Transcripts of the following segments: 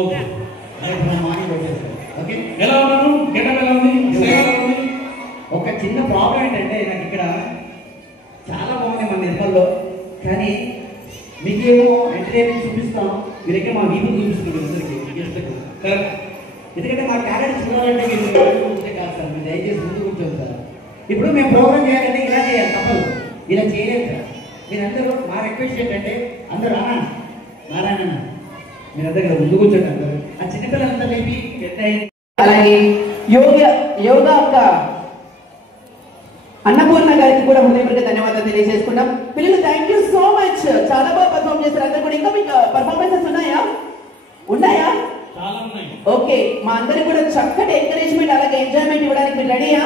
Okay okay ఎలా ఉన్నాను getup ఎలా ఉంది ఒక చిన్న ప్రాబ్లం ఏంటంటే నాకు ఇక్కడ చాలా బాగుంది మన నిర్మల్లో కానీ మీకేమో ఎంటర్టైన్మెంట్ చూపిస్తాం మీరైతే మా వీపులు చూపిస్తున్నారు అందరికీ కరెక్ట్ ఎందుకంటే మా క్యారెక్టర్ చూడాలంటే మీరు కూర్చోే కాదు సార్ మీరు దయచేసి ముందు కూర్చోండి సార్ ఇప్పుడు మేము ప్రోగ్రామ్ చేయాలంటే ఇలా చేయాలి తప్పదు ఇలా చేయలేదు సార్ మీరందరూ మా రిక్వెస్ట్ ఏంటంటే అందరూ నారాయణ మీరందరూ కదా ముందు కూర్చోండి అందరూ ఆ చిన్నపిల్లలంతా లేపి పెద్ద అలాగే యోగా అక్క అన్నపూర్ణ గారికి కూడా హృదయపూర్వక ధన్యవాదాలు తెలియజేసుకుంటాం. పిల్లలు థ్యాంక్ యూ సో మచ్, చాలా బాగా పర్ఫామ్ చేశారు అందరు కూడా. ఇంకా మీకు పర్ఫార్మెన్సెస్ ఉన్నాయా? ఓకే, మా అందరికి కూడా చక్కటి ఎంకరేజ్మెంట్ అలాగే ఎంజాయ్మెంట్ ఇవ్వడానికి మీరు రెడీయా?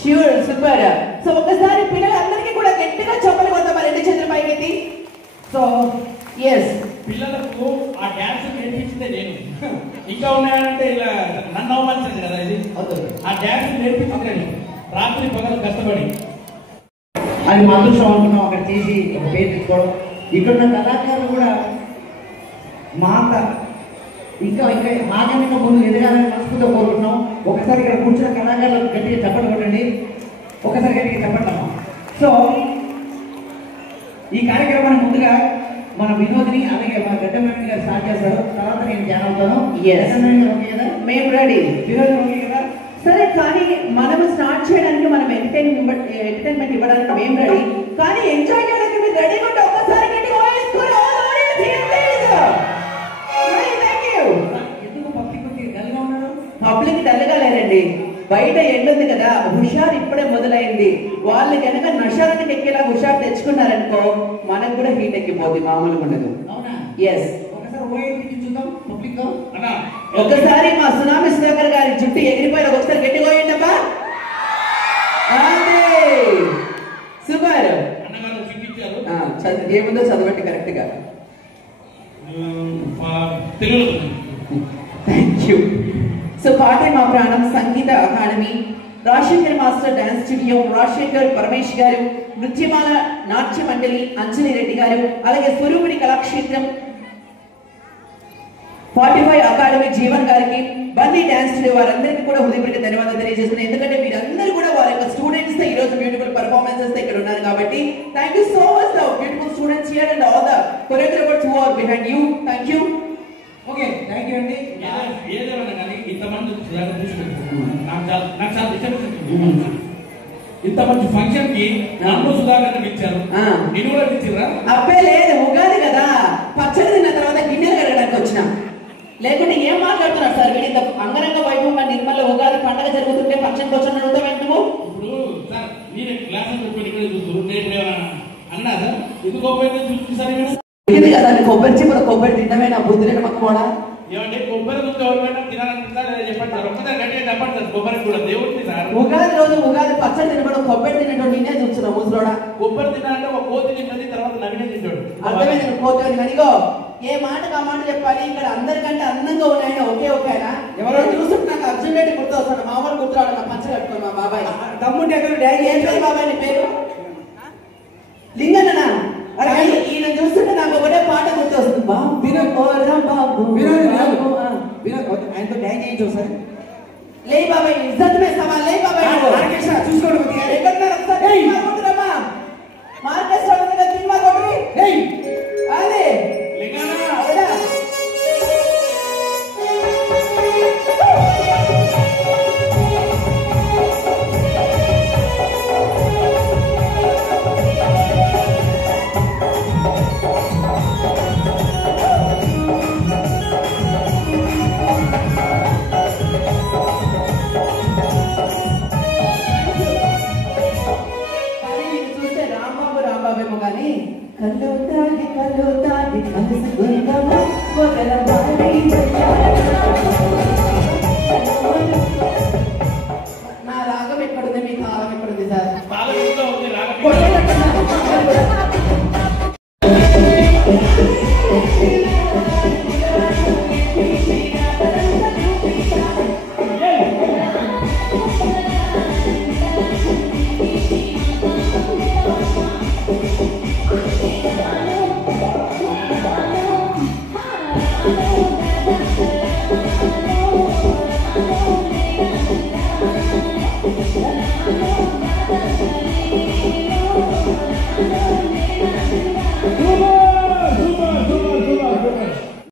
Sure, super. సో ఒకసారి పిల్లలందరికీ కూడా గట్టిగా చెప్పలు కొడతాం మరి 2 చేతుల పైకి. సో ఎస్, పిల్లలకు ఆ డాన్స్ నేర్పించిందే నేను. ఇంకా ఉన్నాయంటే ఇలా నన్ను అవమానించింది కదా ఇది. ఆ డాన్స్ నేర్పించింది నేను రాత్రి పగలు కష్టపడి. అది మా అదృష్టం అనుకున్నాం అక్కడ చేసి ఒక పేరు తెచ్చుకోవడం. ఇక్కడ ఉన్న కళాకారులు కూడా మా ఇంకా మాకన్నా ముందు ఎదగాలని మనస్ఫూర్తిగా కోరుకుంటున్నాం. ఒకసారి ఇక్కడ కూర్చున్న కళాకారులకు గట్టిగా చప్పట్లు కొట్టండి, ఒకసారి గట్టిగా చప్పట్టాము. సో ఈ కార్యక్రమాన్ని ముందుగా మన వినోదిని అలాగే మన గడ్డమణి గారు స్టార్ట్ చేస్తారు, తర్వాత నేను జాయిన్ అవుతాను. మేము రెడీ. వినోదిని ఓకే కదా? సరే, కానీ మనం స్టార్ట్ చేయడానికి మనం ఎంటర్టైన్మెంట్ ఇవ్వడానికి మేము రెడీ, కానీ ఎంజాయ్ చేయడానికి మీరు రెడీగా ఉంటే ఒక్కసారి పబ్లిక్ డల్గా లేదండి, బయట ఎండుంది కదా, హుషారు ఇప్పుడే మొదలైంది. వాళ్ళు కనుక నషారానికి ఎక్కేలా హుషారు తెచ్చుకున్నారనుకో మనకు కూడా హీట్ ఎక్కిపోద్ది, మామూలుగా ఉండదు. ఎస్, ఒకసారి మా సునామీ సుధాకర్ గారి జుట్టు ఎగిరిపోయి ఒకసారి గట్టిగా పోయిందమ్మా. సూపర్, ఏముందో చదవండి కరెక్ట్ గా. Thank you. సో పాటే మా ప్రాణం Sangeetha academy, Rajasekhar master dance studio, Rajasekhar Paramesh గారు, నృత్యమాల నాట్య మండలి అంజలి రెడ్డి గారు, అలాగే స్వరూపిణి కళాక్షేత్రం 45 అకాడమీ జీవన్ గారికి, బన్నీ డాన్స్ స్టూడియో వారందరికీ కూడా హృదయపూర్వక ధన్యవాదాలు తెలియజేస్తున్నాను. ఎందుకంటే మీరందరూ కూడా వారి యొక్క స్టూడెంట్స్ ఈ రోజు బ్యూటిఫుల్ పర్ఫార్మెన్సెస్ ఇక్కడ ఉన్నారు కాబట్టి thank you so much the beautiful students here and all the choreographers who are behind you. Thank you. Okay, thank you అండి. ఏదేమైనా కానీ ఇంతమంది ఇంత మంచి ఫంక్షన్ కి నన్ను సుధాకర్ ఇచ్చారు, నేను కూడా ఇచ్చిరా? అబ్బే లేదు, ఉగాది కదా, పచ్చడి తిన్న తర్వాత గిన్నెలు కడగడానికి వచ్చినా. లేకుంటే ఏం మాట్లాడుతున్నారు సార్ వీడి అంగరంగ వైభవంగా నిర్మల ఉగాది పండుగ జరుగుతుంటే ఫంక్షన్ కోసం అడుగుతాం ఎందుకు? ఇప్పుడు సార్ మీరు క్లాసులు పెట్టుకుని ఇక్కడ చూస్తారు, నేను అన్నారా ఎందుకు చూపిస్తారు ఇది కదా కొబ్బరి చిప్పలు కొబ్బరి తింటమే నా బుద్ధి నమ్మకం కూడా. ఏమంటే కొబ్బరి ముందు ఎవరికైనా తినాలనుకుంటా లేదా చెప్పండి సార్, ఒక్కసారి గట్టిగా చెప్పండి సార్. కొబ్బరి కూడా దేవుడిని సార్, ఉగాది రోజు ఉగాది పచ్చడి తినడం కొబ్బరి తినడం నేనే చూస్తున్నావు ముసలోడా. కొబ్బరి తినాలంటే ఒక కోతి తిన్నది తర్వాత నవీనే తింటాడు. అర్థమైంది కోతి అనిగో ఏ మాటకు ఆ మాట చెప్పాలి. ఇక్కడ అందరికంటే అందంగా ఉన్నాయని ఒకేనా ఎవరో చూస్తుంటే నాకు అర్జున్ రెడ్డి గుర్తు వస్తాడు, మామూలు గుర్తురాడు నా పంచ కట్టుకోను మా బాబాయ్ తమ్ముంటే ఏం పేరు బాబాయ్ నీ పేరు? లింగన్న. ఈయన చూస్తుంటే నాకు ఒకటే పాట గుర్తు వస్తుంది, ఆయనతో డ్యాన్స్ చేయించు సార్. లే బాబాయ్ ఇజ్జత్ మే సవాల్, లే బాబాయ్ చూసుకోండి మార్కెట్ సినిమా కొట్టి అదే కానీ కళ్ళు తాగి కలుసుకుందామా ఒకల నా రాగం ఎక్కడుంది, మీ తాళం ఎక్కడుంది సార్? never, never.